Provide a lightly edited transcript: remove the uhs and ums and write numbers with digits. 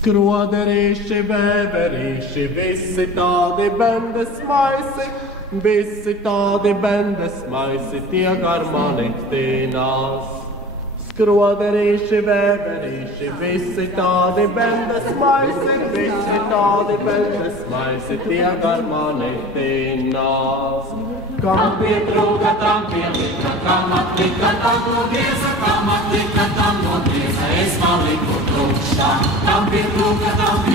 Skroderīši, vēverīši, visi tādi bendes maisi, visi tādi bendes maisi, tie gar mani tīnās. Skroderīši, vēverīši, visi tādi bendes maisi, visi tādi bendes maisi, tie gar mani tīnās. Kam pietrūka, tam pielika, kam atlika, tam no grieza, kam atlika, tam no grieza, es maliku trūkšā. Kam pietrūka, tam